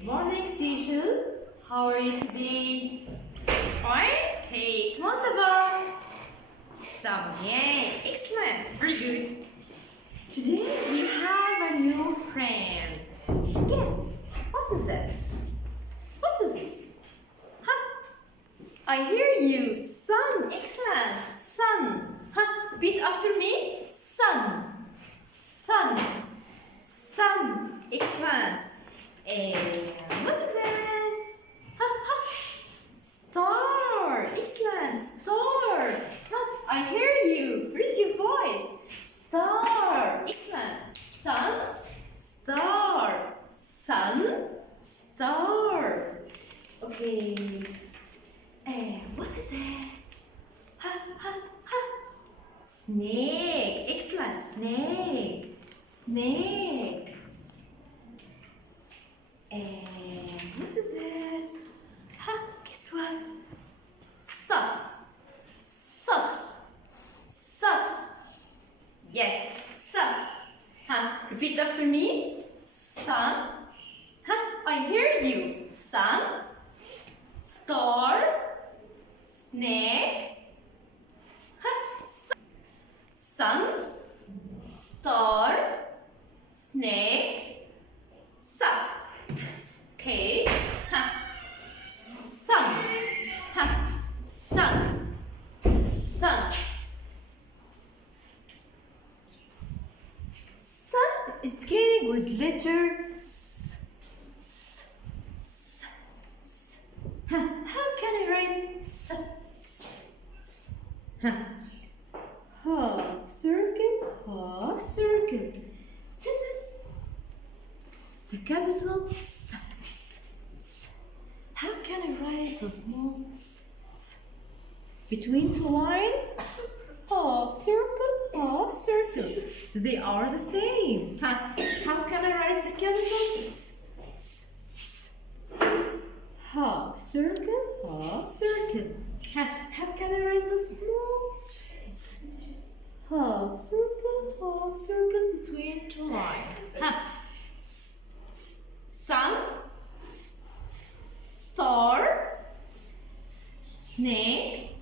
Good morning, Sejal. How are you today? Fine? Hey, comment ça va? Ça va bien. Excellent. Very good. Today we have a new friend. Guess, what is this? What is this? Huh? I hear you. Sun. Excellent. Sun. Huh? Repeat after me. Sun. Sun. Sun. Excellent. And what is this? Ha, ha. Star. Excellent. Star. Ha, I hear you. Where's your voice? Star. Excellent. Sun. Star. Sun. Star. Okay. And what is this? Ha, ha, ha. Snake. Excellent. Snake. Snake. And what is this? Ha, guess what? Socks. Socks. Socks. Yes, socks. Ha, repeat after me. Sun. Ha, I hear you. Sun. Star. Snake. Ha, sun. Star. Snake. Socks. Okay. Ha. Sun. Ha. Sun. Sun. Sun is beginning with letter S. S. S. S. Ha. How can I write S? S. S. Ha. Half circle, half circle. This is the capital S. S. S. How can I write the small S? S? Between two lines? Half circle, half circle. They are the same. Ha. How can I write the capital S? S. S. Half circle, half circle. Ha. How can I write the small S? S? Half circle between two lines. Ha. Sun, star, snake,